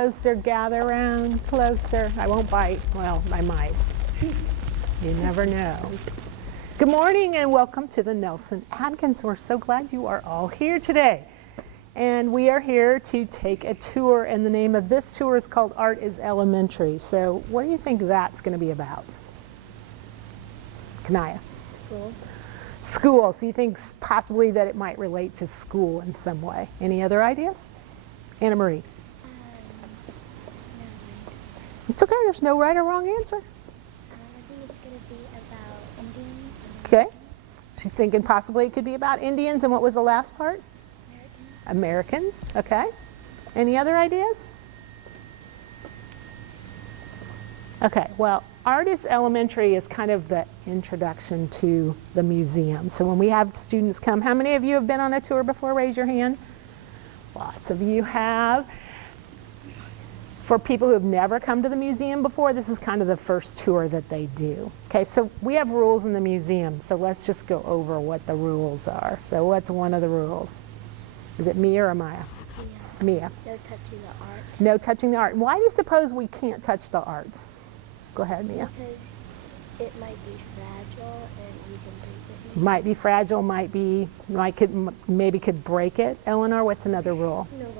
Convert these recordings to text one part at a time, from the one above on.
Closer, gather around, closer. I won't bite. Well, I might. You never know. Good morning and welcome to the Nelson Adkins. We're so glad you are all here today. And we are here to take a tour, and the name of this tour is called Art is Elementary. So what do you think that's going to be about? Kanaya? School. School. So you think possibly that it might relate to school in some way. Any other ideas? Anna Marie? It's okay, there's no right or wrong answer. I think it's going to be about Indians. Okay. She's thinking possibly it could be about Indians, and what was the last part? Americans. Americans, okay. Any other ideas? Okay, well, Art is Elementary is kind of the introduction to the museum. So when we have students come, how many of you have been on a tour before? Raise your hand. Lots of you have. For people who have never come to the museum before, this is kind of the first tour that they do. Okay, so we have rules in the museum, so let's just go over what the rules are. So what's one of the rules? Is it Mia or Maya? Mia. No touching the art. No touching the art. Why do you suppose we can't touch the art? Go ahead, Mia. Because it might be fragile and we can break it. Might be fragile, maybe could break it. Eleanor, what's another rule? No running.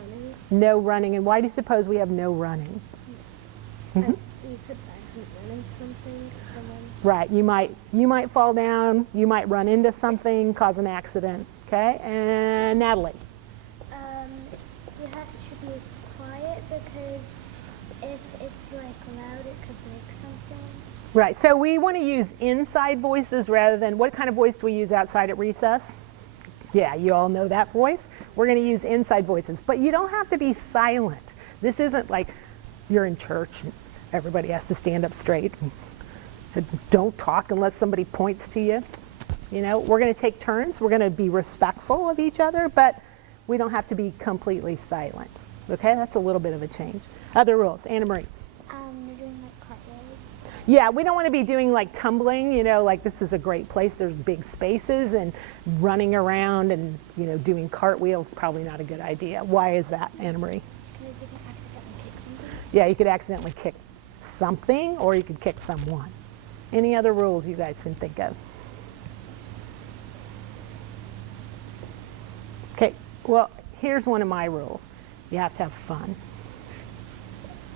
No running. And why do you suppose we have no running? You could accidentally run into something or someone. Right, you might fall down, you might run into something, cause an accident. Okay, and Natalie? Should be quiet because if it's like loud, it could break something. Right, so we want to use inside voices rather than, what kind of voice do we use outside at recess? Yeah, you all know that voice. We're going to use inside voices, but you don't have to be silent. This isn't like you're in church and everybody has to stand up straight. And don't talk unless somebody points to you. You know, we're going to take turns. We're going to be respectful of each other, but we don't have to be completely silent. Okay, that's a little bit of a change. Other rules, Anna Marie. You're doing like cartwheels. Yeah, we don't want to be doing like tumbling, you know, like this is a great place, there's big spaces, and running around and, you know, doing cartwheels, probably not a good idea. Why is that, Anna Marie? Because you can accidentally kick something. Yeah, you could accidentally kick something, or you could kick someone. Any other rules you guys can think of? Okay, well, here's one of my rules. You have to have fun.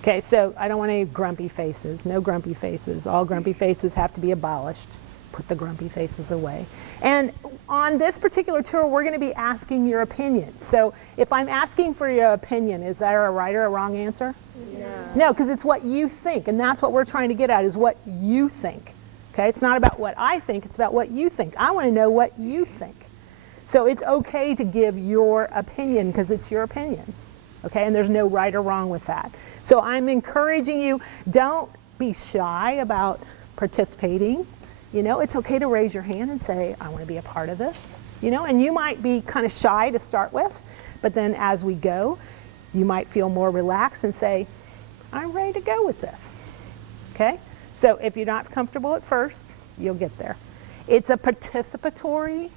Okay, so I don't want any grumpy faces. No grumpy faces. All grumpy faces have to be abolished. Put the grumpy faces away. And on this particular tour, we're going to be asking your opinion. So if I'm asking for your opinion, is that a right or a wrong answer? No, because it's what you think, and that's what we're trying to get at, is what you think. Okay, it's not about what I think, it's about what you think. I want to know what you think. So it's okay to give your opinion because it's your opinion. Okay, and there's no right or wrong with that. So I'm encouraging you, don't be shy about participating. You know, it's okay to raise your hand and say, I want to be a part of this. You know, and you might be kind of shy to start with, but then as we go, you might feel more relaxed and say, I'm ready to go with this. Okay, so if you're not comfortable at first, you'll get there. It's a participatory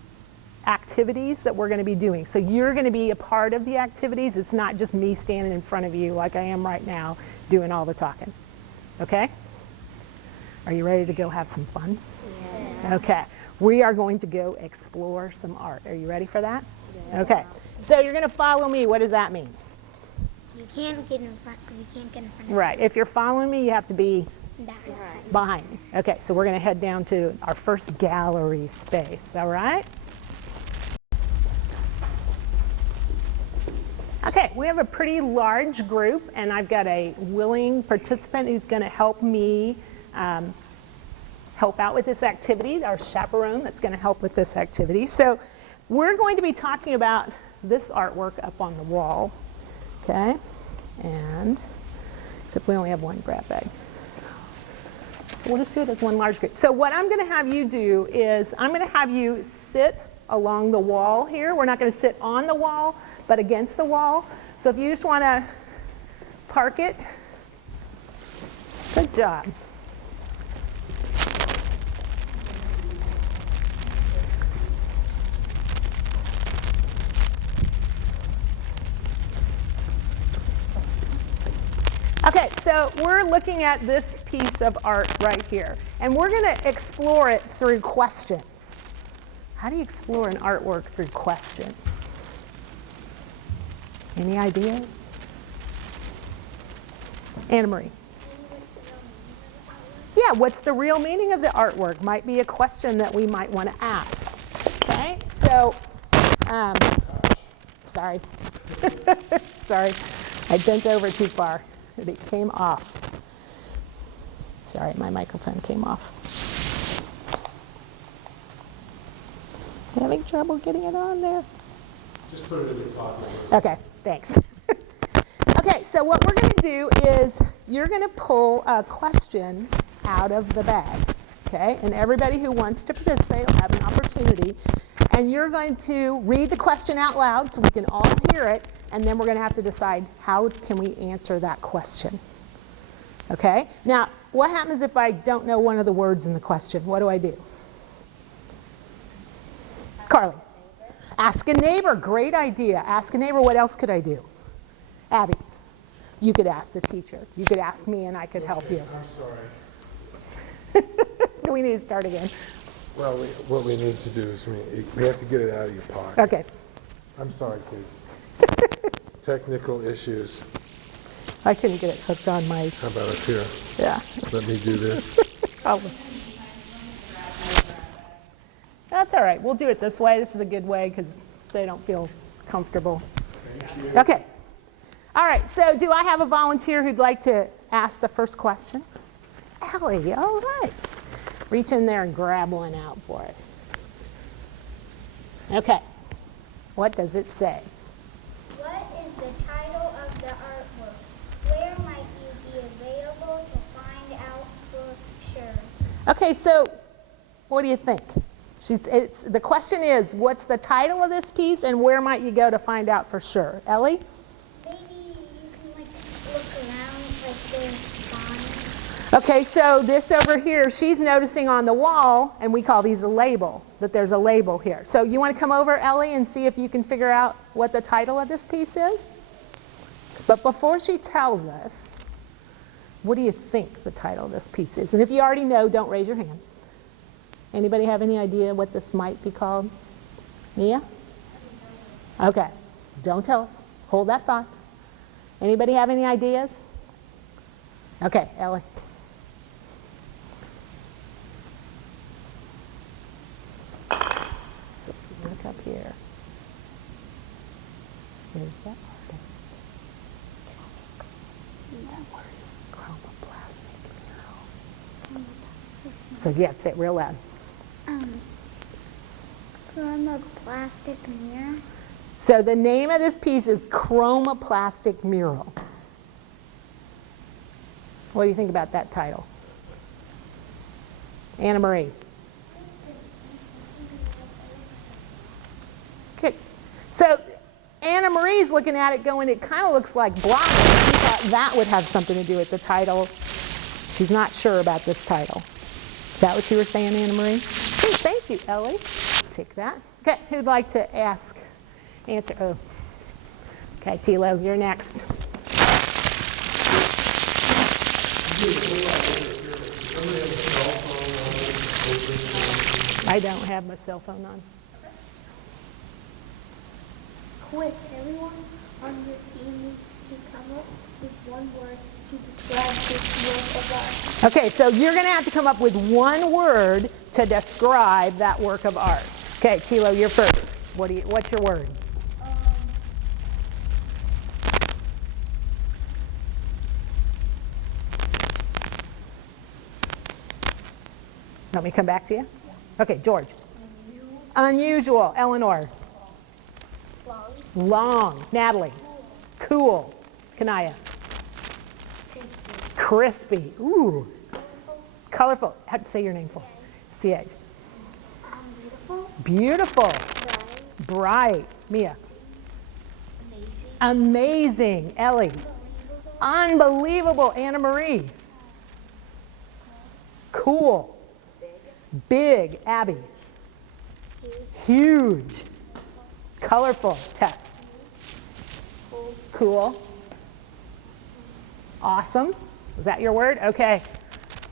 activities that we're going to be doing. So you're going to be a part of the activities. It's not just me standing in front of you like I am right now doing all the talking. Okay? Are you ready to go have some fun? Yeah. Okay. We are going to go explore some art. Are you ready for that? Yeah. Okay. So you're going to follow me. What does that mean? You can't get in front. You can't get in front. Right. If you're following me, you have to be Behind. behind me. Okay. So we're going to head down to our first gallery space. All right? Okay, we have a pretty large group, and I've got a willing participant who's going to help me help out with this activity, our chaperone that's going to help with this activity. So we're going to be talking about this artwork up on the wall, okay? And, except we only have one grab bag. So we'll just do it as one large group. So what I'm going to have you do is I'm going to have you sit along the wall here. We're not going to sit on the wall, but against the wall. So if you just want to park it, good job. Okay, so we're looking at this piece of art right here, and we're going to explore it through questions. How do you explore an artwork through questions? Any ideas? Anna Marie. Yeah, what's the real meaning of the artwork? Might be a question that we might want to ask. Okay, so, sorry. Sorry, I bent over too far. It came off. Sorry, my microphone came off. Having trouble getting it on there. Just put it in your pocket. Okay, thanks. Okay, so what we're going to do is you're going to pull a question out of the bag, okay? And everybody who wants to participate will have an opportunity. And you're going to read the question out loud so we can all hear it, and then we're going to have to decide how can we answer that question. Okay? Now, what happens if I don't know one of the words in the question? What do I do? Carly. Ask a neighbor. Great idea. Ask a neighbor. What else could I do? Abby. You could ask the teacher. You could ask me and I could help you. I'm sorry. We need to start again. Well, what we need to do is we have to get it out of your pocket. Okay. I'm sorry, kids. Technical issues. I couldn't get it hooked on my, How about up here? yeah. Let me do this. Oh. That's all right. We'll do it this way. This is a good way because they don't feel comfortable. Thank you. Okay. All right. So do I have a volunteer who'd like to ask the first question? Ellie, all right. Reach in there and grab one out for us. Okay. What does it say? What is the title of the artwork? Where might you be available to find out for sure? Okay, so what do you think? The question is, what's the title of this piece and where might you go to find out for sure? Ellie? Maybe you can look around there's signs. Okay, so this over here, she's noticing on the wall, and we call these a label, that there's a label here. So you want to come over, Ellie, and see if you can figure out what the title of this piece is? But before she tells us, what do you think the title of this piece is? And if you already know, don't raise your hand. Anybody have any idea what this might be called? Mia? Okay, don't tell us. Hold that thought. Anybody have any ideas? Okay, Ellie. So if you look up here, here's the artist. That word is chromoplastic mural. So you have to say it real loud. Chromoplastic mirror. So the name of this piece is Chromoplastic Mural. What do you think about that title? Anna Marie. Okay. So Anna Marie's looking at it going, it kind of looks like block. She thought that would have something to do with the title. She's not sure about this title. Is that what you were saying, Anna Marie? Okay, thank you, Ellie. Take that. Okay, who'd like to answer? Oh. Okay, Tilo, you're next. I don't have my cell phone on. Quick, everyone on your team needs to come up with one word to describe this work of art. Okay, so you're going to have to come up with one word to describe that work of art. Okay, Tilo, you're first. What's your word? Want me to come back to you? Okay, George. Unusual. Eleanor. Long. Natalie. Cool. Kanaya. Crispy. Ooh. Colorful. How to say your name for? CH. Beautiful. Bright. Mia. Amazing. Ellie. Unbelievable. Anna Marie. Cool. Big. Abby. Huge. Colorful. Tess. Cool. Awesome. Is that your word? Okay.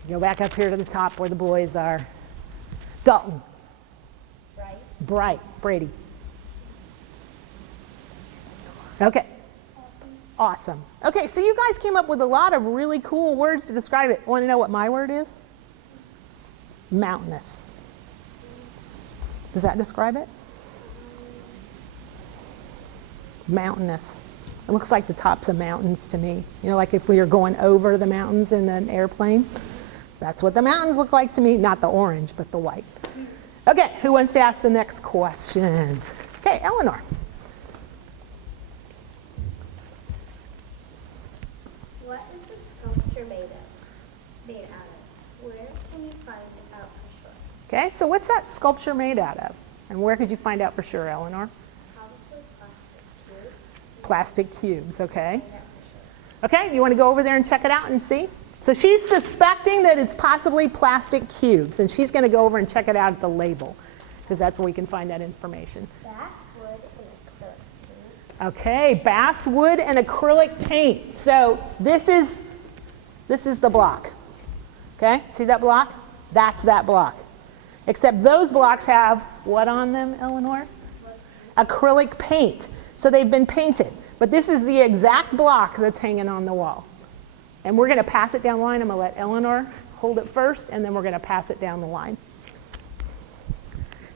Go back up here to the top where the boys are. Dalton. Bright. Bright. Brady. Okay. Awesome. Okay, so you guys came up with a lot of really cool words to describe it. Want to know what my word is? Mountainous. Does that describe it? Mountainous. It looks like the tops of mountains to me. You know, like if we were going over the mountains in an airplane. That's what the mountains look like to me. Not the orange, but the white. Okay, who wants to ask the next question? Okay, Eleanor. What is the sculpture made out of? Where can you find out for sure? Okay, so what's that sculpture made out of? And where could you find out for sure, Eleanor? Probably plastic cubes. Plastic cubes, okay. Find out for sure. Okay, you want to go over there and check it out and see? So she's suspecting that it's possibly plastic cubes, and she's going to go over and check it out at the label, because that's where we can find that information. Basswood and acrylic paint. Okay, basswood and acrylic paint. So this is the block. Okay, see that block? That's that block. Except those blocks have what on them, Eleanor? Acrylic paint. So they've been painted. But this is the exact block that's hanging on the wall. And we're going to pass it down the line. I'm going to let Eleanor hold it first, and then we're going to pass it down the line.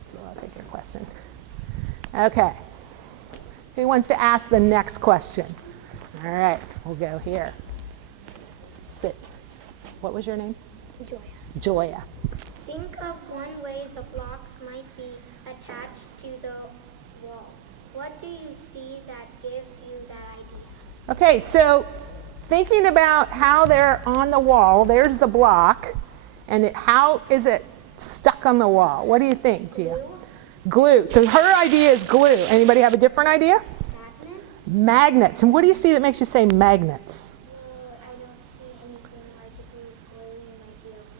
So I'll take your question. Okay. Who wants to ask the next question? All right, we'll go here. Sit. What was your name? Joya. Joya. Think of one way the blocks might be attached to the wall. What do you see that gives you that idea? Okay, so thinking about how they're on the wall, there's the block, and how is it stuck on the wall? What do you think, Gia? Glue. So her idea is glue. Anybody have a different idea? Magnet? Magnets. And what do you see that makes you say magnets? I don't see anything like if it was glue, you might be able to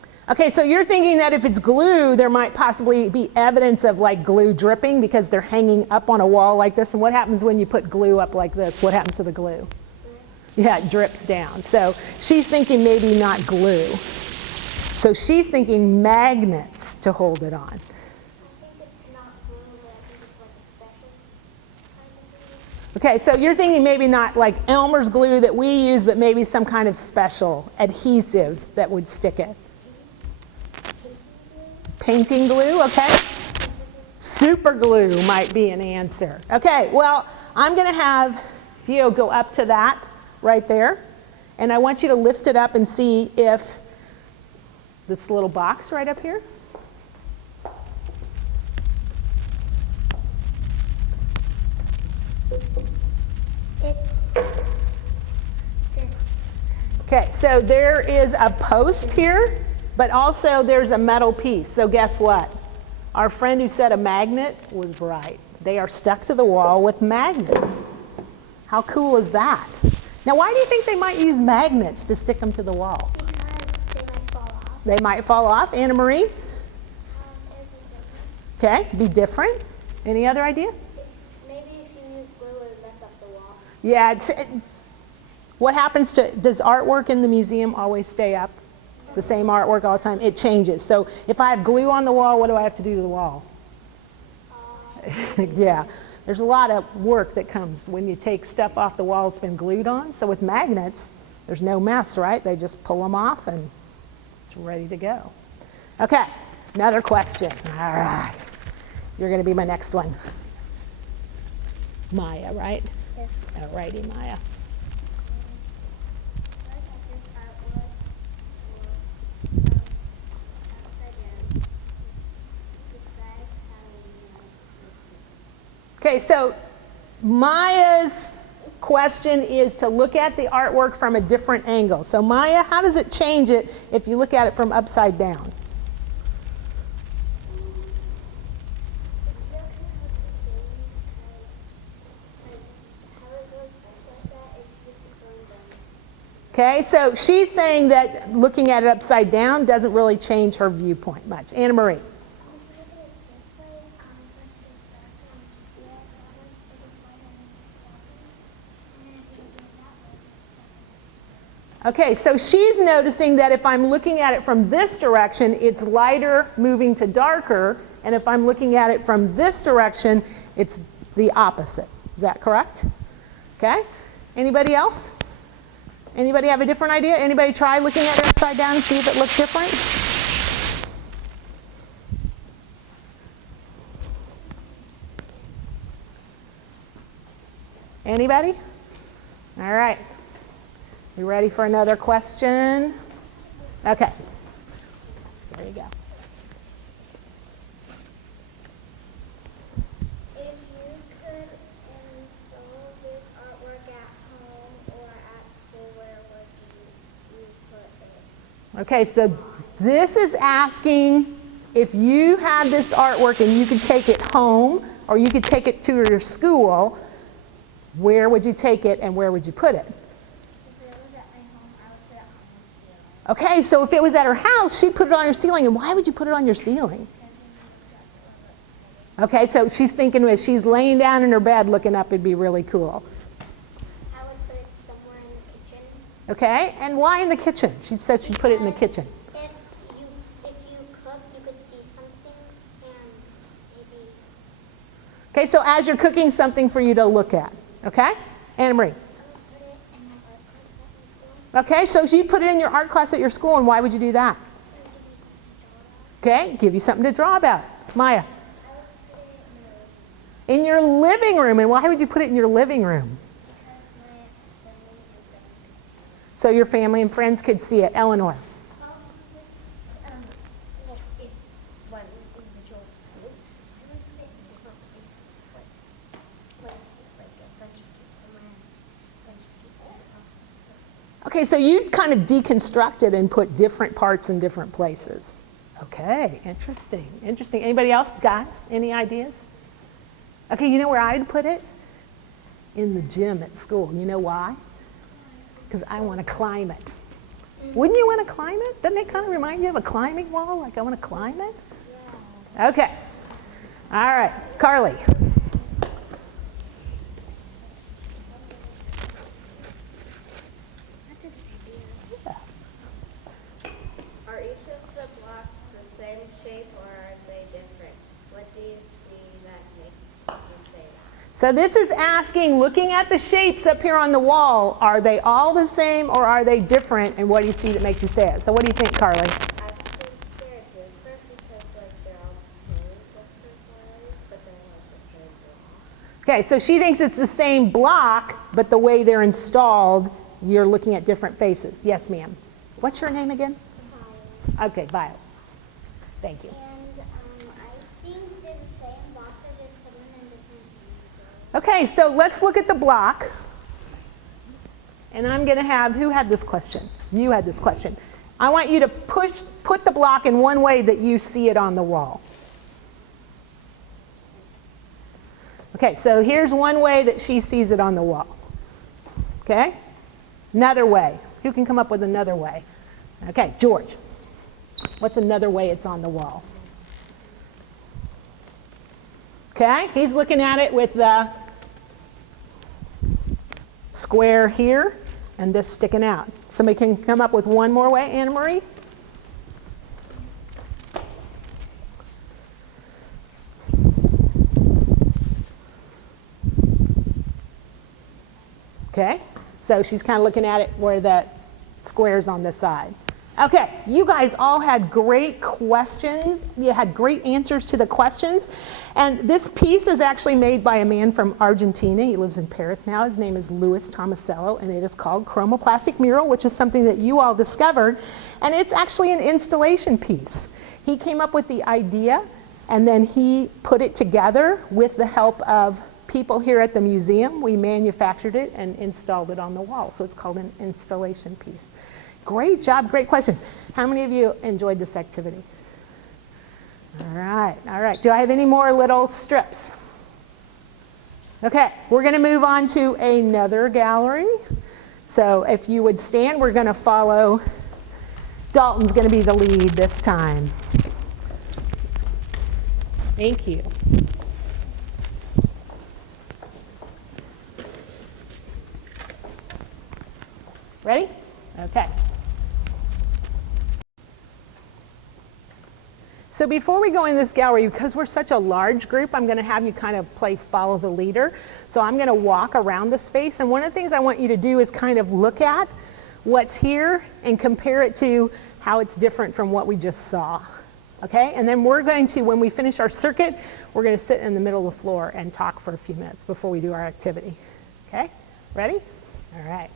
see it. Okay, so you're thinking that if it's glue, there might possibly be evidence of like glue dripping because they're hanging up on a wall like this. And what happens when you put glue up like this? What happens to the glue? Yeah, it drips down. So she's thinking maybe not glue. So she's thinking magnets to hold it on. I think it's not glue, but I think it's like a special kind of glue. Okay, so you're thinking maybe not like Elmer's glue that we use, but maybe some kind of special adhesive that would stick it. Painting glue, okay. Super glue might be an answer. Okay, well, I'm going to have Gio go up to that right there, and I want you to lift it up and see if this little box right up here. It's this. Okay, so there is a post here, but also there's a metal piece. So guess what? Our friend who said a magnet was right. They are stuck to the wall with magnets. How cool is that? Now, why do you think they might use magnets to stick them to the wall? Because they might fall off. They might fall off. Anna Marie? It'd be different. Okay, be different. Any other idea? Maybe if you use glue, it would mess up the wall. Yeah, what happens to, does artwork in the museum always stay up? The same artwork all the time? It changes. So if I have glue on the wall, what do I have to do to the wall? Yeah, there's a lot of work that comes when you take stuff off the wall that's been glued on. So with magnets, there's no mess, right? They just pull them off and it's ready to go. Okay, another question. All right, you're going to be my next one. Maya, right? Yes. All righty, Maya. What has this artwork or upside down? Describe how you know. Okay, so Maya's question is to look at the artwork from a different angle. So Maya, how does it change it if you look at it from upside down? Okay, so she's saying that looking at it upside down doesn't really change her viewpoint much. Anna Marie. Okay, so she's noticing that if I'm looking at it from this direction, it's lighter moving to darker, and if I'm looking at it from this direction, it's the opposite. Is that correct? Okay. Anybody else? Anybody have a different idea? Anybody try looking at it upside down and see if it looks different? Anybody? All right. You ready for another question? Okay. There you go. If you could install this artwork at home or at school, where would you put it? Okay, so this is asking if you had this artwork and you could take it home or you could take it to your school, where would you take it and where would you put it? If it was at my home, I would put it on the ceiling. Okay, so if it was at her house, she'd put it on your ceiling. And why would you put it on your ceiling? Okay, so she's thinking if she's laying down in her bed looking up, it'd be really cool. I would put it somewhere in the kitchen. Okay, and why in the kitchen? She said she'd put it in the kitchen. If you cook, you could see something and maybe. Okay, so as you're cooking, something for you to look at. Okay? Anna Marie. I would put it in my art class at school. Okay, so you'd put it in your art class at your school, and why would you do that? It would give me something to draw about. Okay, give you something to draw about. Maya. I would put it in the In your living room, and why would you put it in your living room? because my family and friends. So your family and friends could see it. Eleanor. Well, it's one individual group. I would put it in different places, like a bunch of groups somewhere, a bunch of groups somewhere else. Okay, so you'd kind of deconstruct it and put different parts in different places. Okay, interesting, interesting. Anybody else? Guys, any ideas? Okay, you know where I'd put it? In the gym at school. You know why? Because I want to climb it. Wouldn't you want to climb it? Doesn't it kind of remind you of a climbing wall? Like I want to climb it? Yeah. Okay. All right, Carly. Are each of the blocks the same shape or are they different? What do you see that makes you say that? So this is asking, looking at the shapes up here on the wall, are they all the same or are they different? And what do you see that makes you say it? So what do you think, Carly? I think they're different because like they're all totally different ways, but they're like the same block. Okay, so she thinks it's the same block, but the way they're installed, you're looking at different faces. Yes, ma'am. What's your name again? Okay, Violet. Thank you. And I think they're the same block, they're just put them in different places. Okay, so let's look at the block. And I'm going to have, who had this question? You had this question. I want you to put the block in one way that you see it on the wall. Okay, so here's one way that she sees it on the wall. Okay? Another way. Who can come up with another way? Okay, George. What's another way it's on the wall? Okay, he's looking at it with the square here and this sticking out. Somebody can come up with one more way, Anna Marie? Okay, so she's kind of looking at it where the square's on this side. Okay, you guys all had great questions. You had great answers to the questions. And this piece is actually made by a man from Argentina. He lives in Paris now. His name is Luis Tomasello, and it is called Chromoplastic Mural, which is something that you all discovered. And it's actually an installation piece. He came up with the idea, and then he put it together with the help of people here at the museum. We manufactured it and installed it on the wall. So it's called an installation piece. Great job, great questions. How many of you enjoyed this activity? All right, all right. Do I have any more little strips? Okay, we're going to move on to another gallery. So if you would stand, we're going to follow. Dalton's going to be the lead this time. Thank you. Ready? Okay. So before we go in this gallery, because we're such a large group, I'm going to have you kind of play follow the leader. So I'm going to walk around the space, and one of the things I want you to do is kind of look at what's here and compare it to how it's different from what we just saw. Okay? And then we're going to, when we finish our circuit, we're going to sit in the middle of the floor and talk for a few minutes before we do our activity. Okay? Ready? All right.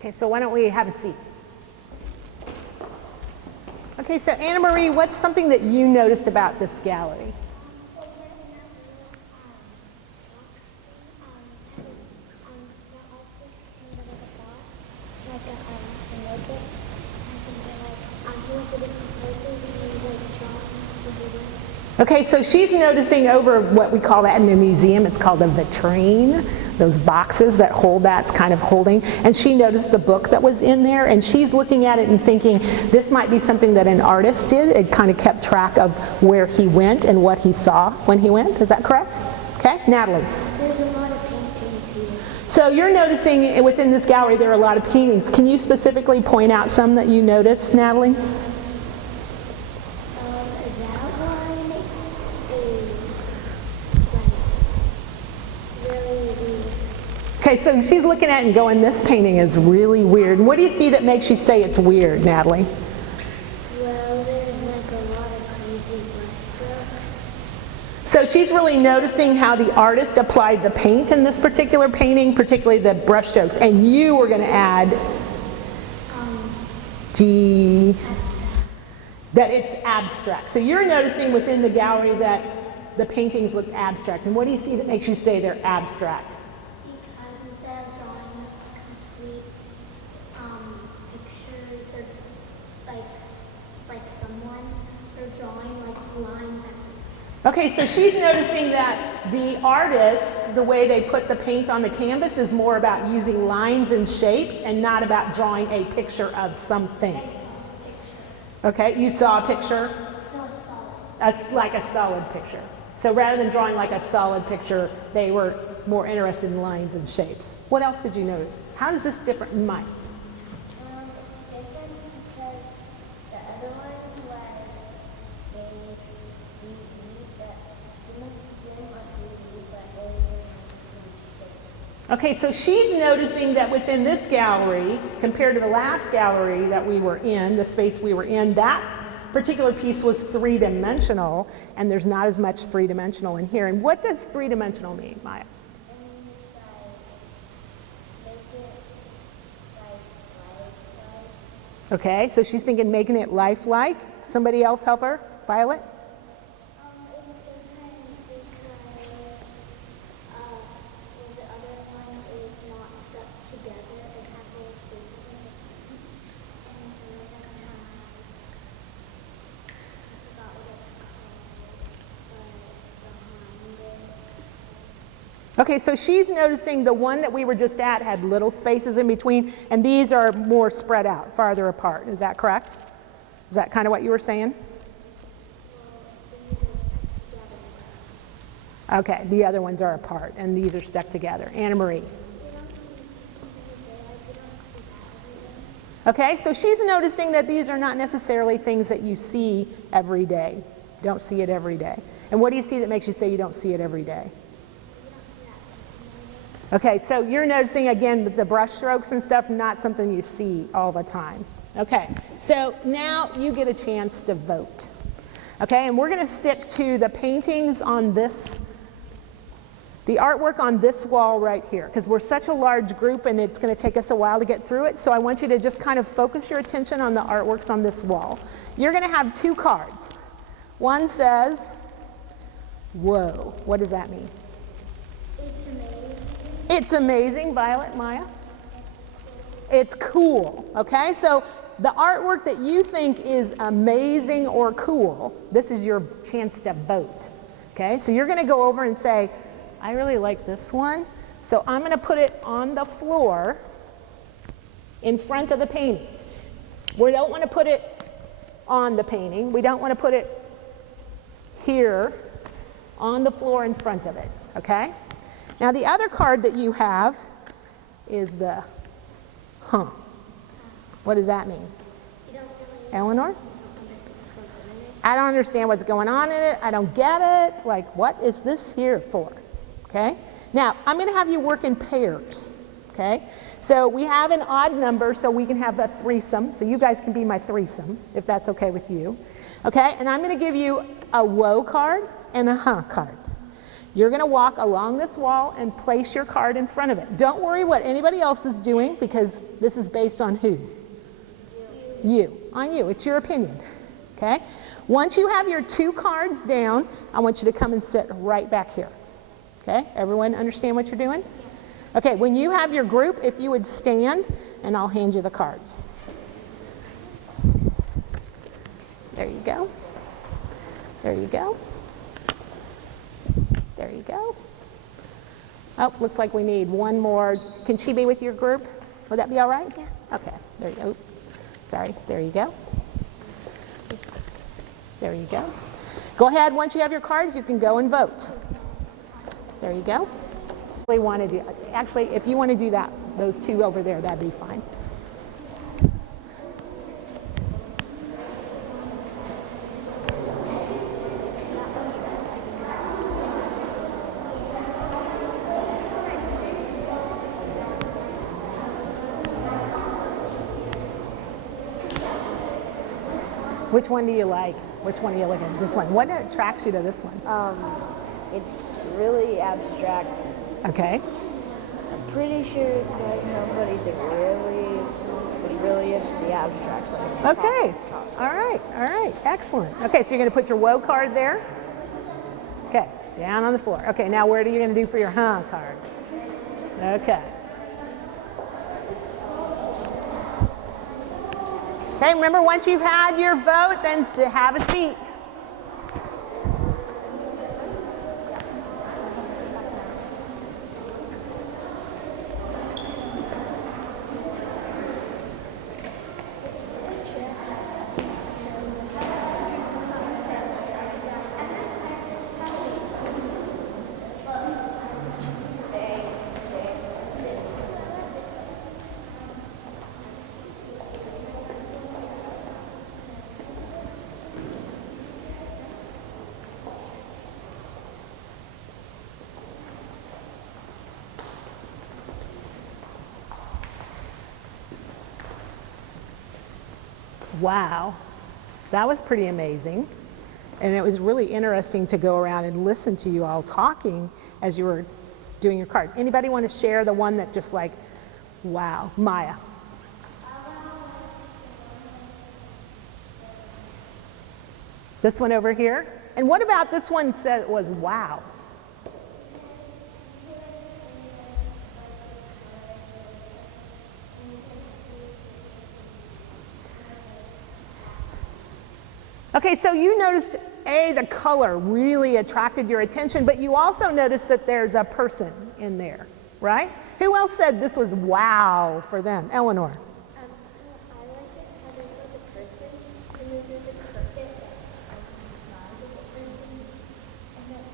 Okay, so why don't we have a seat? Okay, so Anna Marie, what's something that you noticed about this gallery? Okay, so she's noticing over what we call that in the museum, it's called a vitrine, those boxes that hold that kind of holding, and she noticed the book that was in there, and she's looking at it and thinking this might be something that an artist did. It kind of kept track of where he went and what he saw when he went. Is that correct? Okay, Natalie. There's a lot of paintings here. So you're noticing within this gallery there are a lot of paintings. Can you specifically point out some that you noticed, Natalie? Okay, so she's looking at it and going, this painting is really weird. What do you see that makes you say it's weird, Natalie? Well, there's like a lot of crazy brushstrokes. So she's really noticing how the artist applied the paint in this particular painting, particularly the brushstrokes. And you were going to add that it's abstract. So you're noticing within the gallery that the paintings look abstract. And what do you see that makes you say they're abstract? Instead of drawing complete pictures, they're like someone, they're drawing like lines. Okay, so she's noticing that the artist, the way they put the paint on the canvas is more about using lines and shapes and not about drawing a picture of something. Okay, you saw a picture? No, solid. Like a solid picture. So rather than drawing like a solid picture, they were more interested in lines and shapes. What else did you notice? How is this different in mine? It's different because the other one was Okay, so she's noticing that within this gallery, compared to the last gallery that we were in, the space we were in, that particular piece was three-dimensional, and there's not as much three-dimensional in here. And what does three-dimensional mean, Maya? Okay, so she's thinking making it lifelike. Somebody else help her? Violet? The other one is not stuck together. It has little spaces in it. And so it doesn't have, I forgot what it's called, but behind it. Okay, so she's noticing the one that we were just at had little spaces in between, and these are more spread out, farther apart. Is that correct? Is that kind of what you were saying? Okay, the other ones are apart, and these are stuck together. Anna Marie. Okay, so she's noticing that these are not necessarily things that you see every day. Don't see it every day. And what do you see that makes you say you don't see it every day? Okay, so you're noticing again with the brush strokes and stuff, not something you see all the time. Okay, so now you get a chance to vote. Okay, and we're going to stick to the paintings on this, the artwork on this wall right here, because we're such a large group and it's going to take us a while to get through it. So I want you to just kind of focus your attention on the artworks on this wall. You're going to have two cards. One says, whoa. What does that mean? It's amazing. It's amazing, Violet, Maya. It's cool, okay? So the artwork that you think is amazing or cool, this is your chance to vote, okay? So you're gonna go over and say, I really like this one, so I'm gonna put it on the floor in front of the painting. We don't wanna put it on the painting. We don't wanna put it here on the floor in front of it, okay? Now the other card that you have is the What does that mean? You don't really Eleanor? understand. I don't understand what's going on in it. I don't get it. Like, what is this here for? Okay? Now, I'm going to have you work in pairs. Okay? So we have an odd number so we can have a threesome. So you guys can be my threesome, if that's okay with you. Okay? And I'm going to give you a whoa card and a huh card. You're going to walk along this wall and place your card in front of it. Don't worry what anybody else is doing because this is based on who? You. On you. It's your opinion. Okay? Once you have your two cards down, I want you to come and sit right back here. Okay? Everyone understand what you're doing? Okay, when you have your group, if you would stand, and I'll hand you the cards. There you go. There you go. There you go. Oh, looks like we need one more. Can she be with your group? Would that be all right? Yeah. Okay, there you go. Sorry, there you go. There you go. Go ahead, once you have your cards, you can go and vote. There you go. Actually, if you want to do that, those two over there, that'd be fine. Which one do you like? Which one are you looking at? This one. What attracts you to this one? It's really abstract. Okay. I'm pretty sure it's by somebody that really was really into the abstract. Like, Okay. All right. All right. Excellent. Okay, so you're going to put your whoa card there. Okay. Down on the floor. Okay. Now, what are you going to do for your huh card? Okay. Okay. Remember, once you've had your vote, then have a seat. Wow, that was pretty amazing. And it was really interesting to go around and listen to you all talking as you were doing your card. Anybody want to share the one that just like, wow, Maya? This one over here? And what about this one said was wow? Okay, so you noticed, the color really attracted your attention, but you also noticed that there's a person in there, right? Who else said this was wow for them? Eleanor. I like it how there's like a person, and then there's a carpet that size of the person, and then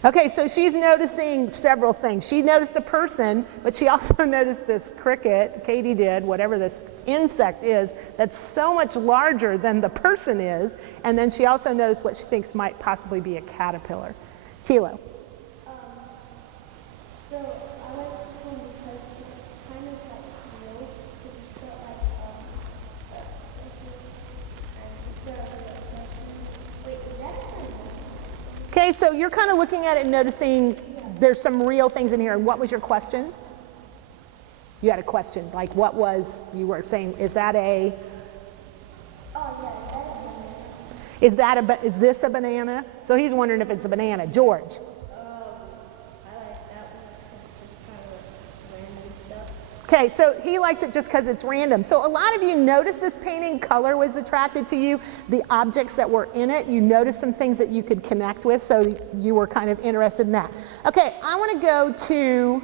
had a Okay, so she's noticing several things. She noticed the person, but she also noticed this cricket, Katie did, whatever this insect is, that's so much larger than the person is. And then she also noticed what she thinks might possibly be a caterpillar. Tilo. So I like this one because it's kind of like real. It's got like wait, is that a Okay, so you're kind of looking at it and noticing there's some real things in here. And what was your question? You had a question, like what was, you were saying, is that a, is this a banana? So he's wondering if it's a banana. George. I like that one because it's just kind of random stuff. Okay, so he likes it just because it's random. So a lot of you noticed this painting, color was attracted to you, the objects that were in it, you noticed some things that you could connect with, so you were kind of interested in that. Okay, I want to go to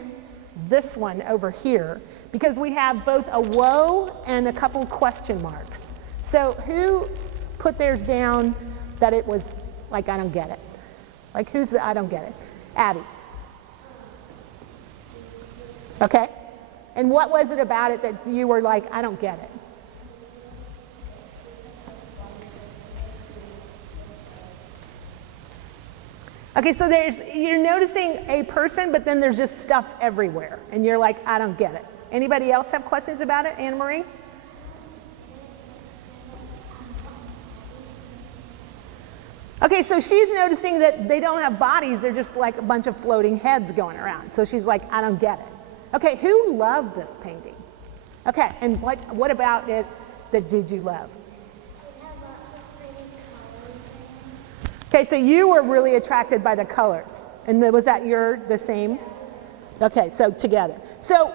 this one over here because we have both a whoa and a couple question marks. So who put theirs down that it was like, I don't get it? Like who's the I don't get it? Abby. Okay. And what was it about it that you were like, I don't get it? Okay, so you're noticing a person, but then there's just stuff everywhere. And you're like, I don't get it. Anybody else have questions about it? Anna Marie? Okay, so she's noticing that they don't have bodies. They're just like a bunch of floating heads going around. So she's like, I don't get it. Okay, who loved this painting? Okay, and what about it that did you love? Okay, so you were really attracted by the colors. And was that the same? Okay, so together. So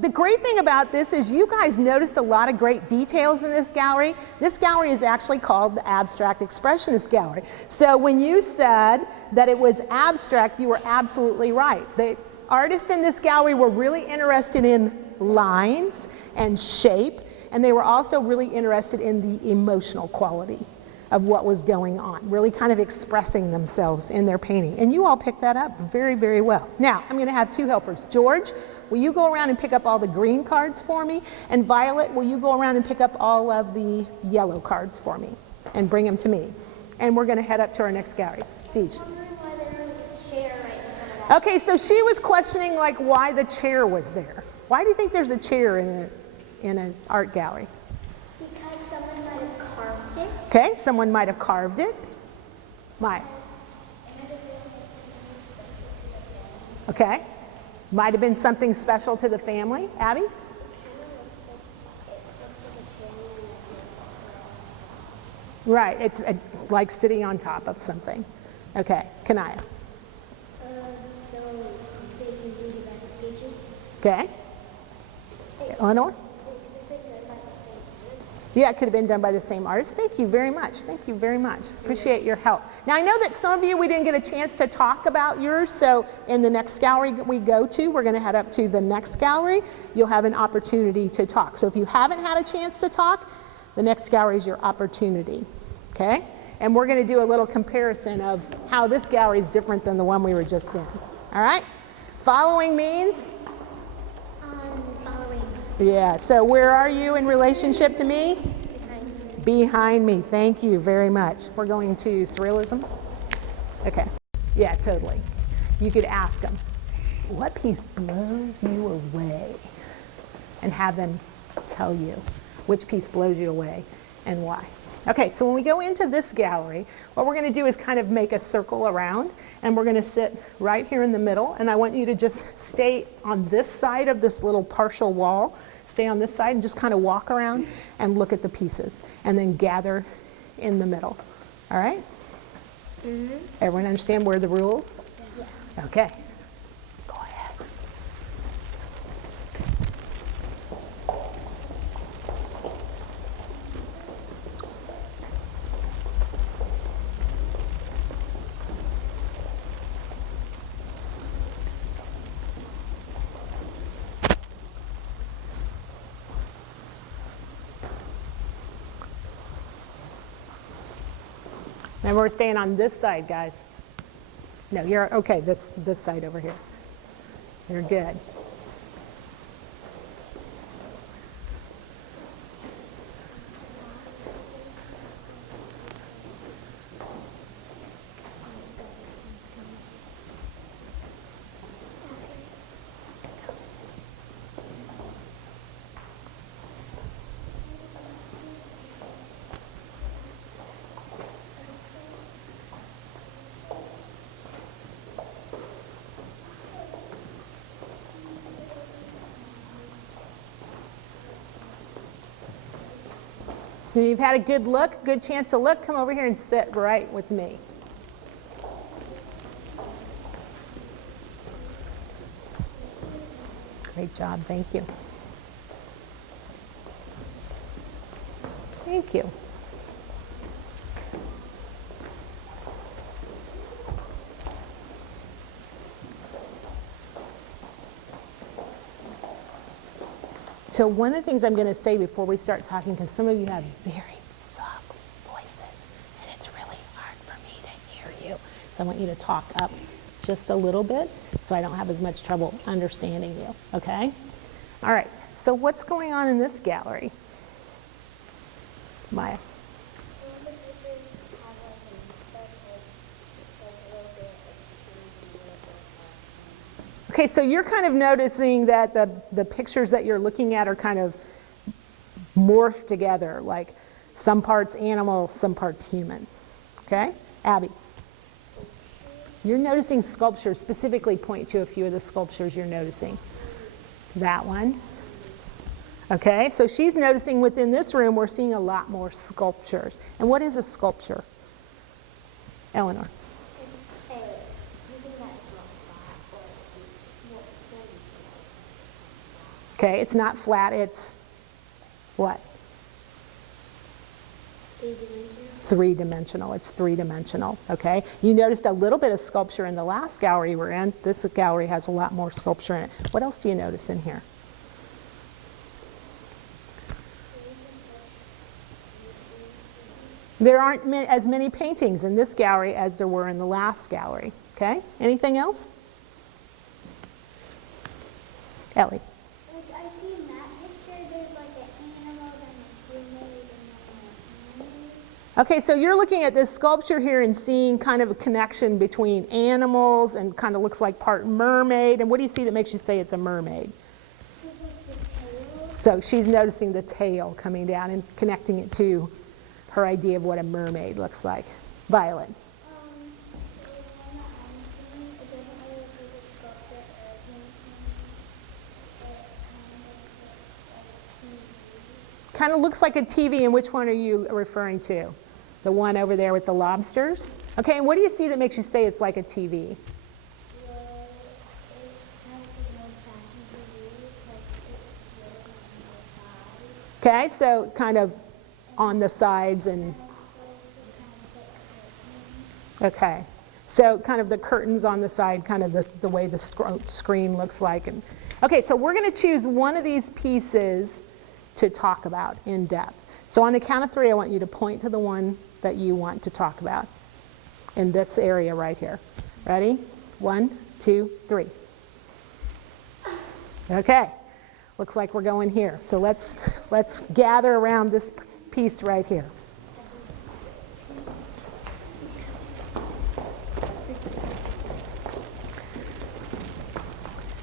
the great thing about this is you guys noticed a lot of great details in this gallery. This gallery is actually called the Abstract Expressionist Gallery. So when you said that it was abstract, you were absolutely right. The artists in this gallery were really interested in lines and shape, and they were also really interested in the emotional quality of what was going on, really kind of expressing themselves in their painting. And you all picked that up very, very well. Now, I'm gonna have two helpers. George, will you go around and pick up all the green cards for me? And Violet, will you go around and pick up all of the yellow cards for me and bring them to me? And we're gonna head up to our next gallery. Deej. I'm wondering why there was a chair right in front of that. Okay, so she was questioning like why the chair was there. Why do you think there's a chair in an art gallery? Because someone might have carved it. Okay, someone might have carved it. Okay, might have been something special to the family. Abby? Right, it's like sitting on top of something. Okay, Kanaya. So they can do the pages. Okay. Eleanor? Yeah, it could have been done by the same artist. Thank you very much. Thank you very much. Appreciate your help. Now, I know that some of you, we didn't get a chance to talk about yours, so in the next gallery we go to, we're going to head up to the next gallery. You'll have an opportunity to talk. So if you haven't had a chance to talk, the next gallery is your opportunity, okay? And we're going to do a little comparison of how this gallery is different than the one we were just in, all right? Following means? Following. Yeah, so where are you in relationship to me? Behind me. Thank you very much. We're going to surrealism. Okay. Yeah, totally. You could ask them, what piece blows you away? And have them tell you which piece blows you away and why. Okay, so when we go into this gallery, what we're going to do is kind of make a circle around, and we're going to sit right here in the middle, and I want you to just stay on this side of this little partial wall, stay on this side and just kind of walk around and look at the pieces, and then gather in the middle. All right? Mm-hmm. Everyone understand where the rules? Yeah. Okay. Go ahead. And we're staying on this side, guys. No, you're, okay, this side over here. You're good. So you've had a good look, good chance to look. Come over here and sit right with me. Great job, thank you. Thank you. So one of the things I'm going to say before we start talking, because some of you have very soft voices, and it's really hard for me to hear you. So I want you to talk up just a little bit so I don't have as much trouble understanding you, okay? All right, so what's going on in this gallery? Maya? Okay, so you're kind of noticing that the pictures that you're looking at are kind of morphed together, like some parts animal, some parts human. Okay? Abby? You're noticing sculptures. Specifically point to a few of the sculptures you're noticing. That one. Okay, so she's noticing within this room we're seeing a lot more sculptures. And what is a sculpture? Eleanor? Okay, it's not flat, it's what? Three-dimensional. It's three-dimensional, okay? You noticed a little bit of sculpture in the last gallery we're in. This gallery has a lot more sculpture in it. What else do you notice in here? There aren't as many paintings in this gallery as there were in the last gallery, okay? Anything else? Ellie? I see in that picture there's like an animal and a human and then an Okay, so you're looking at this sculpture here and seeing kind of a connection between animals and kind of looks like part mermaid. And what do you see that makes you say it's a mermaid? So she's noticing the tail coming down and connecting it to her idea of what a mermaid looks like. Violet. Kind of looks like a TV, and which one are you referring to? The one over there with the lobsters? Okay, and what do you see that makes you say it's like a TV? Okay, so kind of on the sides and, okay. So kind of the curtains on the side, kind of the way the screen looks like. And okay, so we're going to choose one of these pieces to talk about in depth. So on the count of three, I want you to point to the one that you want to talk about in this area right here. Ready? 1, 2, 3. Okay, looks like we're going here. So let's gather around this piece right here.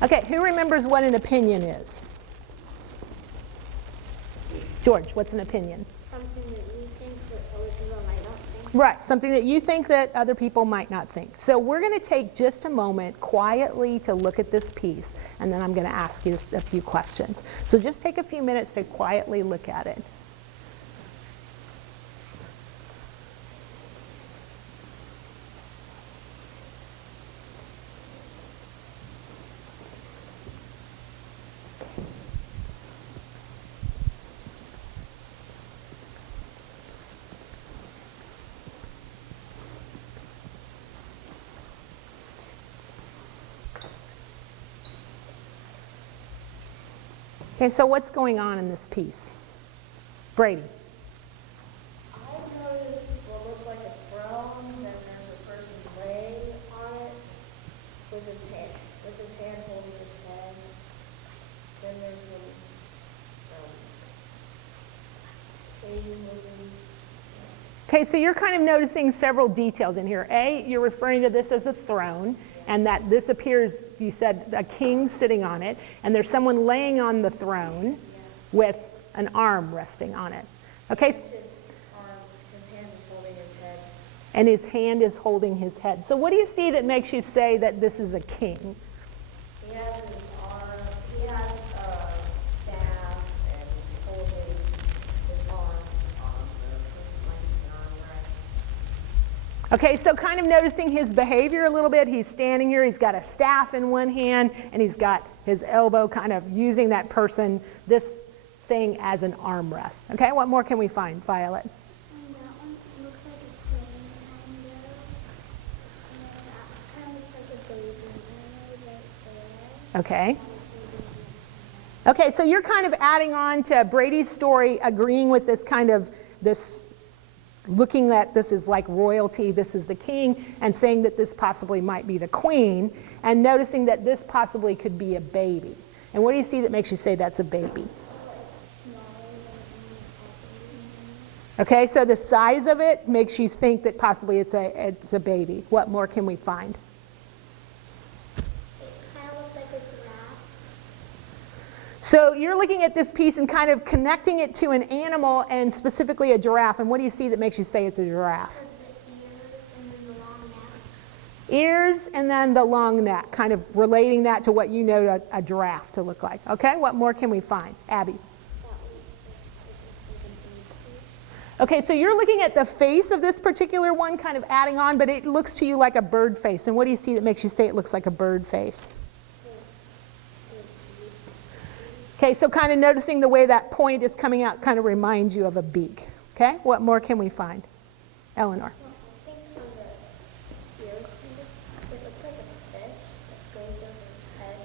Okay, who remembers what an opinion is? George, what's an opinion? something that you think that other people might not think. Right, something that you think that other people might not think. So we're going to take just a moment quietly to look at this piece, and then I'm going to ask you a few questions. So just take a few minutes to quietly look at it. Okay, so what's going on in this piece? Brady. I noticed what looks like a throne, then there's a person laying on it, with his hand holding his head. Then there's the thing moving. Okay, so you're kind of noticing several details in here. A, you're referring to this as a throne, and that this appears, you said, a king sitting on it, and there's someone laying on the throne with an arm resting on it. Okay, His hand is holding his head. and his hand is holding his head. So what do you see that makes you say that this is a king? He has his arm, he has a staff, and he's holding his arm like it's an armrest. Okay, so kind of noticing his behavior a little bit. He's standing here, he's got a staff in one hand, and he's got his elbow kind of using that person, this thing as an armrest. Okay, what more can we find, Violet? And that one looks like a plane, kind of. And that kind of looks like a baby right there. Okay. Okay, so you're kind of adding on to Brady's story, agreeing with this kind of, this looking at this is like royalty, this is the king, and saying that this possibly might be the queen, and noticing that this possibly could be a baby. And what do you see that makes you say that's a baby? Okay, so the size of it makes you think that possibly it's a baby. What more can we find? It kind of looks like a giraffe. So you're looking at this piece and kind of connecting it to an animal, and specifically a giraffe. And what do you see that makes you say it's a giraffe? The ears and then the long neck. Ears and then the long neck, kind of relating that to what you know a giraffe to look like. Okay, what more can we find? Abby. Okay, so you're looking at the face of this particular one, kind of adding on, but it looks to you like a bird face. And what do you see that makes you say it looks like a bird face? Okay, so kind of noticing the way that point is coming out kind of reminds you of a beak. Okay, what more can we find? Eleanor. I think from the ears, it looks like a fish that's going over his head.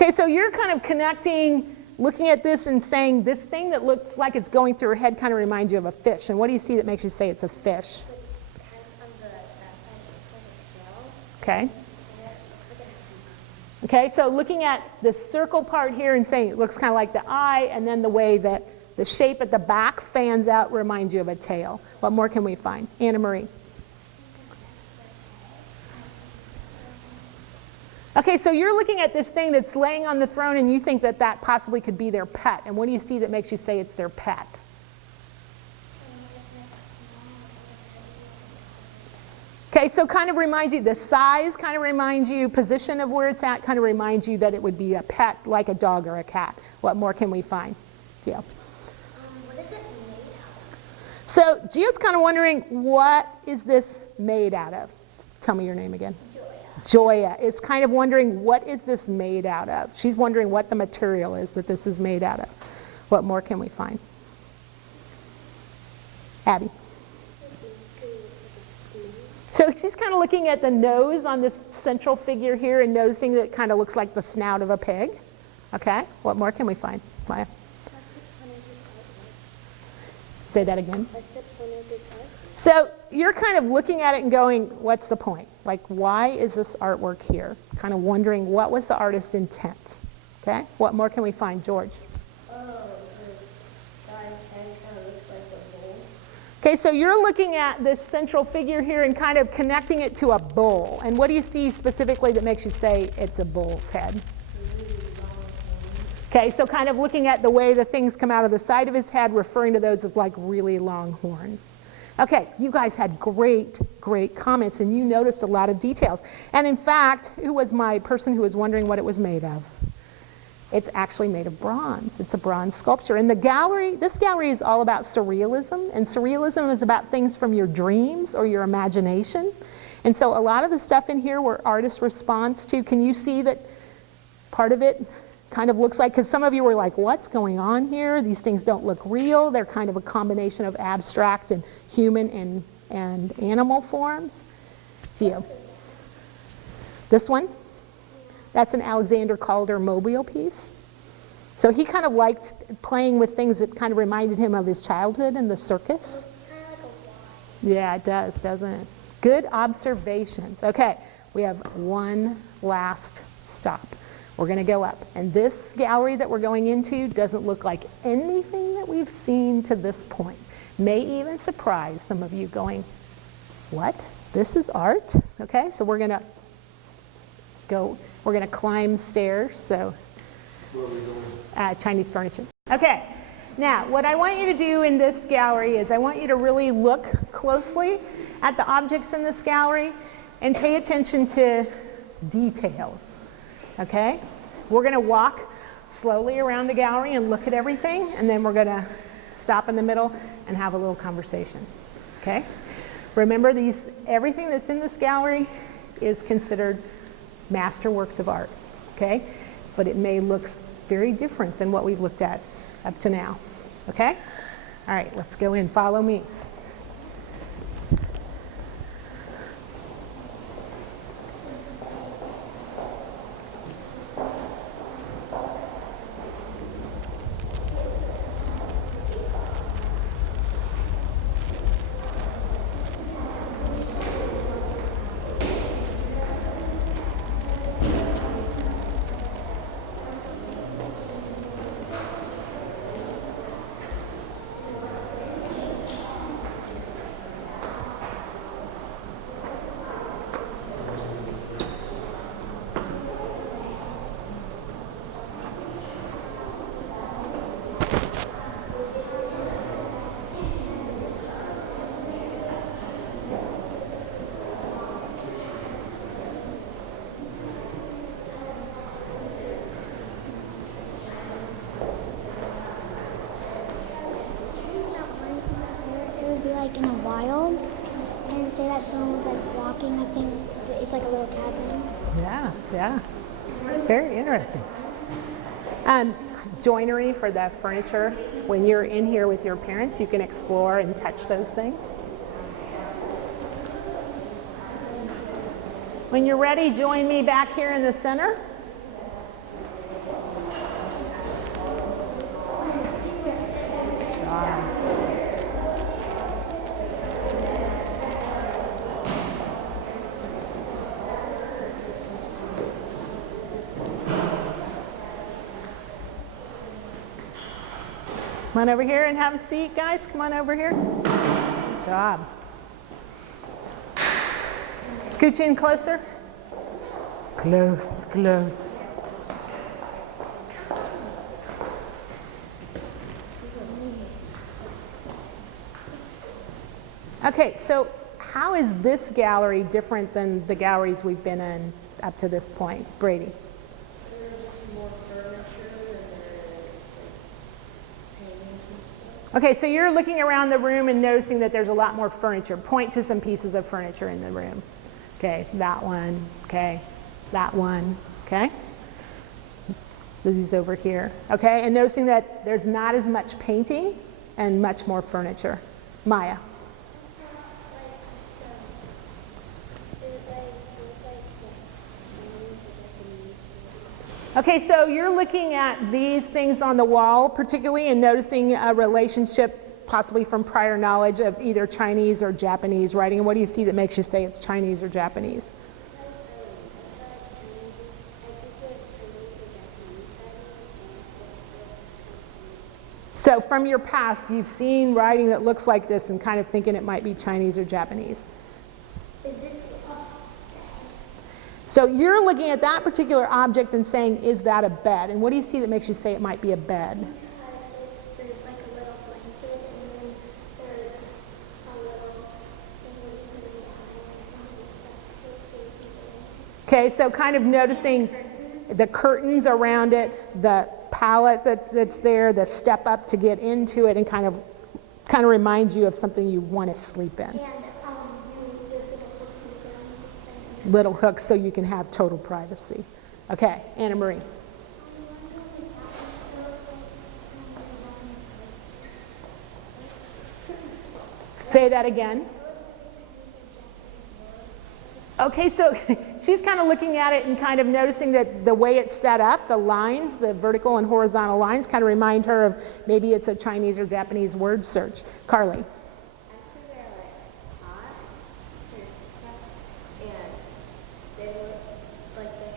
Okay, so you're kind of connecting, looking at this and saying this thing that looks like it's going through her head kind of reminds you of a fish. And what do you see that makes you say it's a fish? Kind of on the that side, it looks like a shell. Okay. And it looks like it has Okay, so looking at the circle part here and saying it looks kind of like the eye, and then the way that the shape at the back fans out reminds you of a tail. What more can we find? Anna Marie. Okay, so you're looking at this thing that's laying on the throne, and you think that that possibly could be their pet. And what do you see that makes you say it's their pet? Okay, so kind of reminds you, the size kind of reminds you, position of where it's at kind of reminds you that it would be a pet like a dog or a cat. What more can we find? Gio. What is it made out of? So Gio's kind of wondering, what is this made out of? Tell me your name again. Joya is kind of wondering, what is this made out of? She's wondering what the material is that this is made out of. What more can we find? Abby. So she's kind of looking at the nose on this central figure here and noticing that it kind of looks like the snout of a pig. Okay, what more can we find? Maya? Say that again. So you're kind of looking at it and going, what's the point? Like, why is this artwork here? Kind of wondering, what was the artist's intent? Okay, what more can we find? George? Oh, the guy's head kind of looks like a bowl. Okay, so you're looking at this central figure here and kind of connecting it to a bull. And what do you see specifically that makes you say it's a bull's head? Okay, so kind of looking at the way the things come out of the side of his head, referring to those as like really long horns. Okay, you guys had great comments, and you noticed a lot of details. And in fact, who was my person who was wondering what it was made of? It's actually made of bronze. It's a bronze sculpture. And the gallery, this gallery is all about surrealism, and surrealism is about things from your dreams or your imagination. And so a lot of the stuff in here were artists' response to, can you see that part of it kind of looks like, because some of you were like, what's going on here? These things don't look real. They're kind of a combination of abstract and human and animal forms. Gio. This one? That's an Alexander Calder mobile piece. So he kind of liked playing with things that kind of reminded him of his childhood in the circus. Kind of like a Y. Yeah, it does, doesn't it? Good observations. Okay, we have one last stop. We're going to go up. And this gallery that we're going into doesn't look like anything that we've seen to this point. May even surprise some of you going, what? This is art? Okay, so we're going to climb stairs. So, Chinese furniture. Okay, now what I want you to do in this gallery is I want you to really look closely at the objects in this gallery and pay attention to details. Okay, we're going to walk slowly around the gallery and look at everything, and then we're going to stop in the middle and have a little conversation. Okay, remember everything that's in this gallery is considered masterworks of art. Okay, but it may look very different than what we've looked at up to now. Okay, all right, let's go in. Follow me. It would be like in a wild, and say that someone was like walking. I think it's like a little cabin. Yeah, yeah. Very interesting. Joinery for the furniture. When you're in here with your parents, you can explore and touch those things. When you're ready, join me back here in the center. Come on over here and have a seat, guys. Come on over here. Good job. Scooch in closer. Close, close. Okay, so how is this gallery different than the galleries we've been in up to this point? Brady? Okay, so you're looking around the room and noticing that there's a lot more furniture. Point to some pieces of furniture in the room. Okay, that one, okay, that one, okay? These over here, okay? And noticing that there's not as much painting and much more furniture. Maya? Okay, so you're looking at these things on the wall particularly and noticing a relationship possibly from prior knowledge of either Chinese or Japanese writing. And what do you see that makes you say it's Chinese or Japanese? So from your past, you've seen writing that looks like this and kind of thinking it might be Chinese or Japanese. So you're looking at that particular object and saying, is that a bed? And what do you see that makes you say it might be a bed? There's like a little blanket, and then there's a little thing Okay, so kind of noticing the curtains around it, the pallet that's there, the step up to get into it, and kind of reminds you of something you want to sleep in. and there's little hooks in the ground. Little hooks so you can have total privacy. Okay, Anna Marie. Say that again. Okay, so she's kind of looking at it and kind of noticing that the way it's set up, the lines, the vertical and horizontal lines, kind of remind her of maybe it's a Chinese or Japanese word search. Carly. And they look like they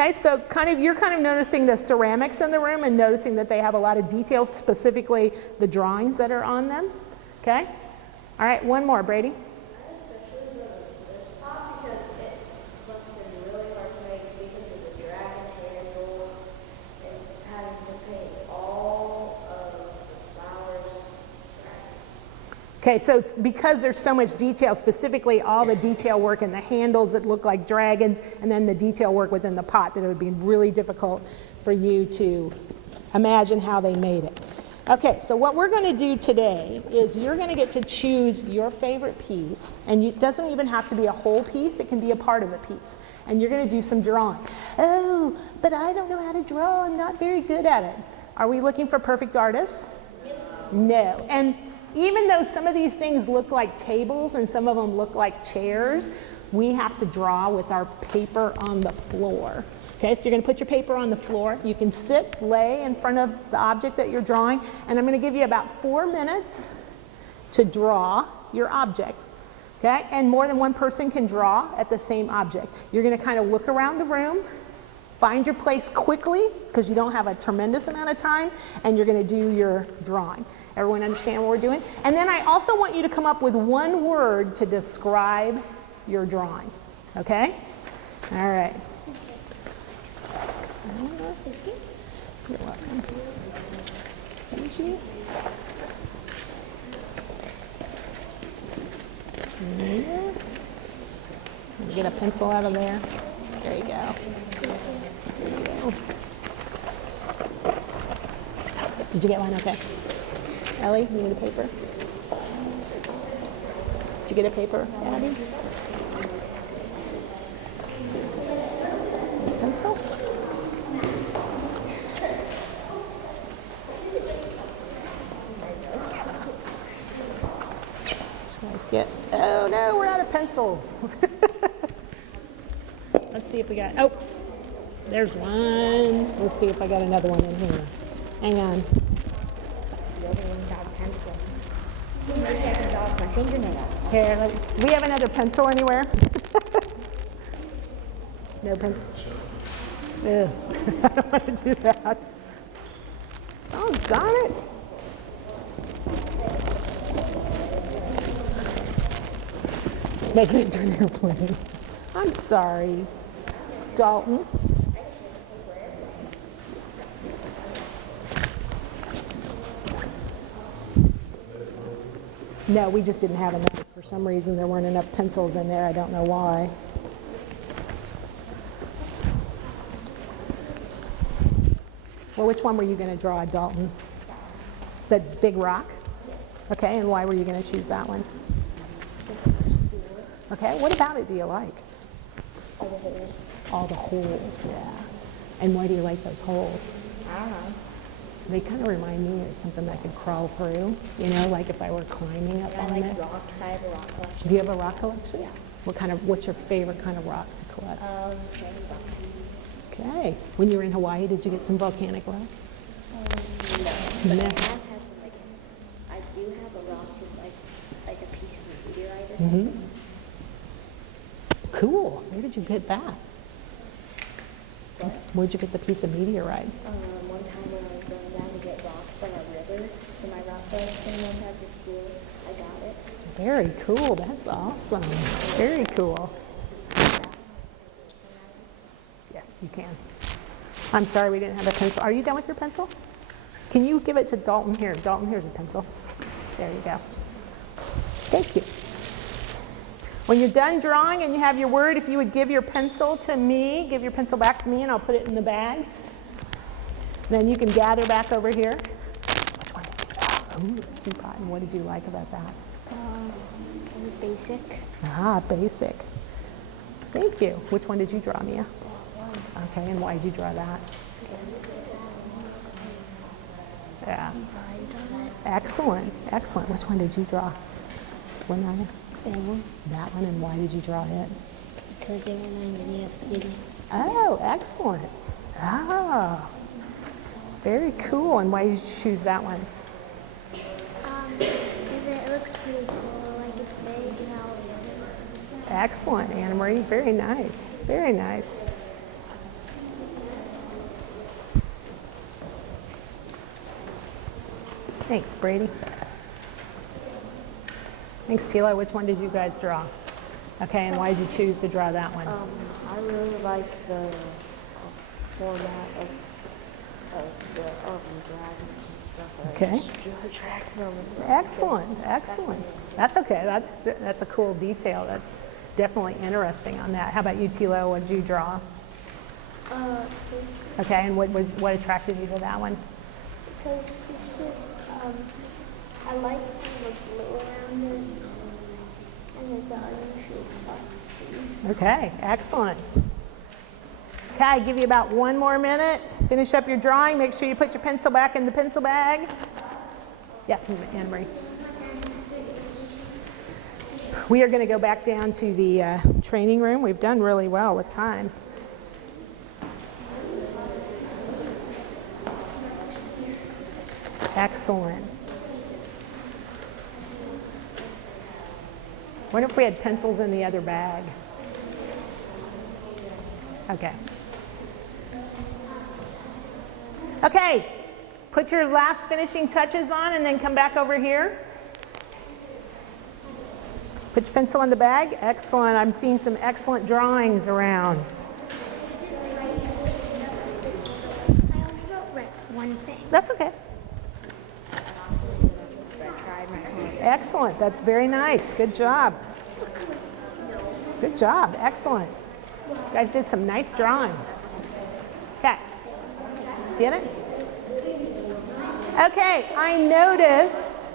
Okay, so you're kind of noticing the ceramics in the room and noticing that they have a lot of details, specifically the drawings that are on them. Okay? All right, one more, Brady. I especially noticed this pot because it must have been really hard to make because of the dragon handles and having to paint all of the flowers dragon. Okay, so it's because there's so much detail, specifically all the detail work in the handles that look like dragons, and then the detail work within the pot, that it would be really difficult for you to imagine how they made it. Okay, so what we're going to do today is you're going to get to choose your favorite piece, and it doesn't even have to be a whole piece, it can be a part of a piece. And you're going to do some drawing. Oh, but I don't know how to draw, I'm not very good at it. Are we looking for perfect artists? No. And even though some of these things look like tables and some of them look like chairs, we have to draw with our paper on the floor. Okay, so you're going to put your paper on the floor. You can sit, lay in front of the object that you're drawing, and I'm going to give you about 4 minutes to draw your object. Okay, and more than one person can draw at the same object. You're going to kind of look around the room, find your place quickly because you don't have a tremendous amount of time, and you're going to do your drawing. Everyone understand what we're doing? And then I also want you to come up with one word to describe your drawing. Okay? All right. You're welcome. Thank you. There. Get a pencil out of there. There you go. There you go. Did you get one? Okay. Ellie, you need a paper? Did you get a paper, Abby? Pencil? Oh no, we're out of pencils. Let's see if we got, oh, there's one. Let's see if I got another one in here. Hang on. The other one got a pencil. I can't draw with my fingernail. Here, do we have another pencil anywhere? No pencil? Ugh, I don't want to do that. Oh, got it. Make it into an airplane. I'm sorry. Dalton. No, we just didn't have enough. For some reason, there weren't enough pencils in there. I don't know why. Well, which one were you going to draw, Dalton? The big rock? Okay, and why were you going to choose that one? Okay, what about it do you like? All the holes. All the holes, yeah. And why do you like those holes? I don't know. They kind of remind me of something I could crawl through, you know, like if I were climbing up I on like it. rocks. I have a rock collection. Do you have a rock collection? Yeah. What's your favorite kind of rock to collect? Rainbow. Okay. When you were in Hawaii, did you get some volcanic rocks? No. But No. I have had some, like, I do have a rock that's like a piece of meteorite or something. Cool. Where did you get that? What? Where'd you get the piece of meteorite? One time when I was going down to get rocks by a river for my rock collection one time for school, I got it. Very cool. That's awesome. Very cool. Yes, you can. I'm sorry we didn't have a pencil. Are you done with your pencil? Can you give it to Dalton here? Dalton, here's a pencil. There you go. Thank you. When you're done drawing and you have your word, if you would give your pencil to me, give your pencil back to me and I'll put it in the bag. Then you can gather back over here. Which one did you draw? Ooh, a teapot. And what did you like about that? It was basic. Ah, basic. Thank you. Which one did you draw, Mia? Okay, and why did you draw that? Yeah. Excellent, excellent. Which one did you draw? One eye? That one, and why did you draw it? Because they reminded me of city. Oh, excellent. Ah, very cool. And why did you choose that one? Because it looks pretty cool, like it's big and all the others. Excellent, Anna Marie. Very nice. Very nice. Thanks, Brady. Thanks, Tila. Which one did you guys draw? Okay, and why did you choose to draw that one? I really like the format of the dragons and stuff. Okay. It's really attractive them. Excellent, excellent. That's okay. That's a cool detail. That's definitely interesting on that. How about you, Tilo? What did you draw? Okay, and what attracted you to that one? Because it's just, I like the blue around it, and it's an unusual spot to see. Okay, excellent. Okay, I give you about 1 more minute. Finish up your drawing. Make sure you put your pencil back in the pencil bag. Yes, Anne Marie. We are going to go back down to the training room. We've done really well with time. Excellent. What if we had pencils in the other bag? Okay. Okay, put your last finishing touches on and then come back over here. Put your pencil in the bag. Excellent. I'm seeing some excellent drawings around. I also wrote one thing. That's okay. Excellent. That's very nice. Good job. Good job. Excellent. You guys did some nice drawing. Okay. Get it? Okay, I noticed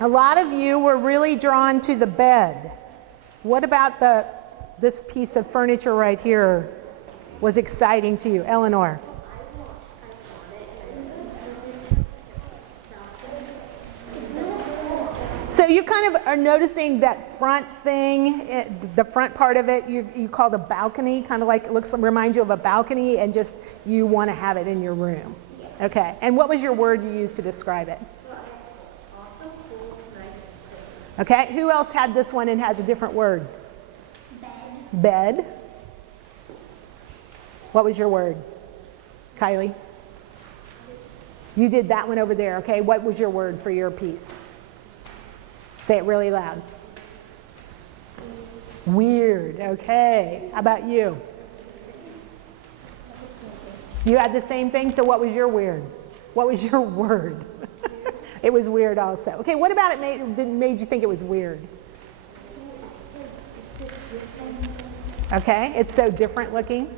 a lot of you were really drawn to the bed. What about this piece of furniture right here was exciting to you? Eleanor? So you kind of are noticing that front thing, the front part of it, you call the balcony, kind of like it reminds you of a balcony, and just you want to have it in your room. Okay, and what was your word you used to describe it? Okay, who else had this one and has a different word? Bed. Bed. What was your word? Kylie? You did that one over there, okay? What was your word for your piece? Say it really loud. Weird, okay. How about you? You had the same thing, so what was your weird? What was your word? It was weird also. Okay, what about it made you think it was weird? Okay, it's so different looking.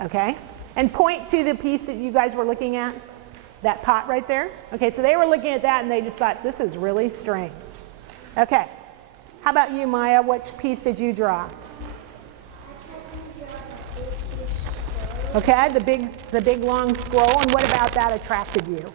Okay, and point to the piece that you guys were looking at, that pot right there. Okay, so they were looking at that and they just thought, this is really strange. Okay, how about you, Maya? Which piece did you draw? Okay, the big long scroll, and what about that attracted you?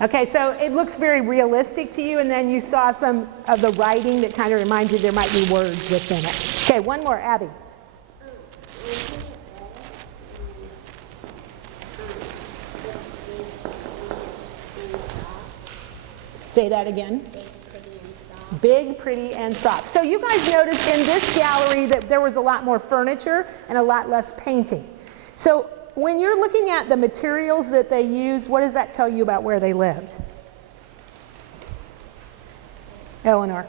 Okay, so it looks very realistic to you, and then you saw some of the writing that kind of reminds you there might be words within it. Okay, one more, Abby. Say that again. Big, pretty, and soft. So you guys noticed in this gallery that there was a lot more furniture and a lot less painting. So when you're looking at the materials that they used, what does that tell you about where they lived? Eleanor.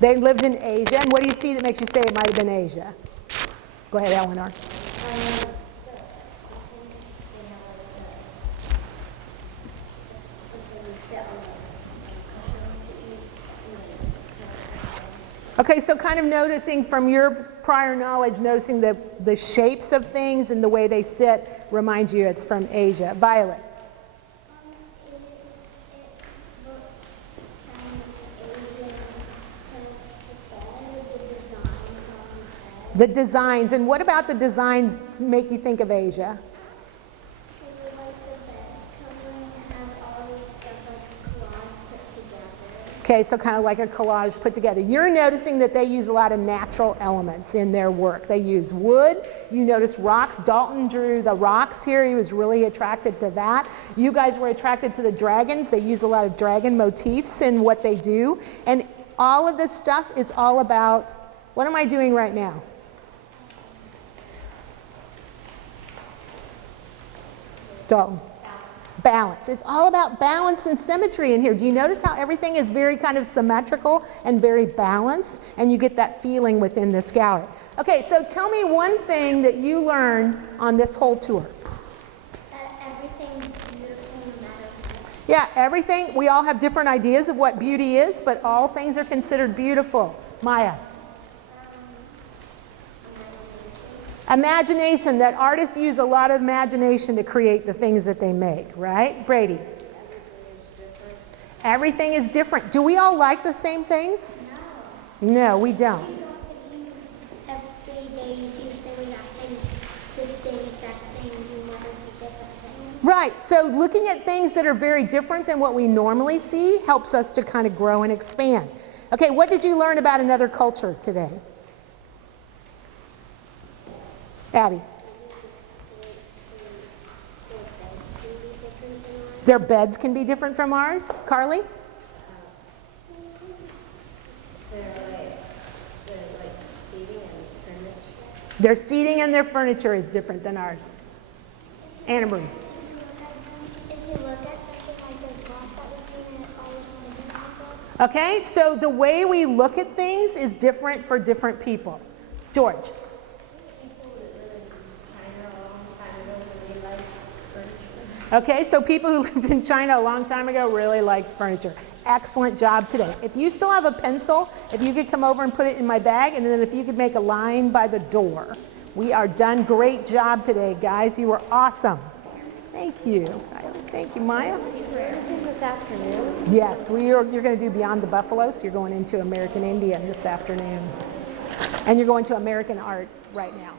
They lived in Asia, and what do you see that makes you say it might have been Asia? Go ahead, Eleanor. Okay, so kind of noticing from your prior knowledge, noticing the shapes of things and the way they sit reminds you it's from Asia. Violet. The designs, and what about the designs make you think of Asia? Okay, so kind of like a collage put together. You're noticing that they use a lot of natural elements in their work. They use wood. You notice rocks. Dalton drew the rocks here. He was really attracted to that. You guys were attracted to the dragons. They use a lot of dragon motifs in what they do. And All of this stuff is all about, what am I doing right now? Dalton. Balance. It's all about balance and symmetry in here. Do you notice how everything is very kind of symmetrical and very balanced? And you get that feeling within this gallery. Okay, so tell me one thing that you learned on this whole tour. Everything's beautiful no matter what. Yeah, everything, we all have different ideas of what beauty is, but all things are considered beautiful. Maya. Imagination, that artists use a lot of imagination to create the things that they make, right? Brady. Everything is different. Do we all like the same things? No, we don't. Every day you do silly things, the same exact thing, you never see different things. Right, so looking at things that are very different than what we normally see helps us to kind of grow and expand. Okay, what did you learn about another culture today? Abby. Their beds can be different from ours. Carly? Their seating and their furniture is different than ours. Anna Marie. If you look at something like those blocks that we see and it all looks different like that. Okay, so the way we look at things is different for different people. George. Okay, so people who lived in China a long time ago really liked furniture. Excellent job today. If you still have a pencil, if you could come over and put it in my bag, and then if you could make a line by the door. We are done. Great job today, guys. You were awesome. Thank you. Thank you, Maya. This afternoon. Yes, you're going to do Beyond the Buffalo, so you're going into American Indian this afternoon. And you're going to American art right now.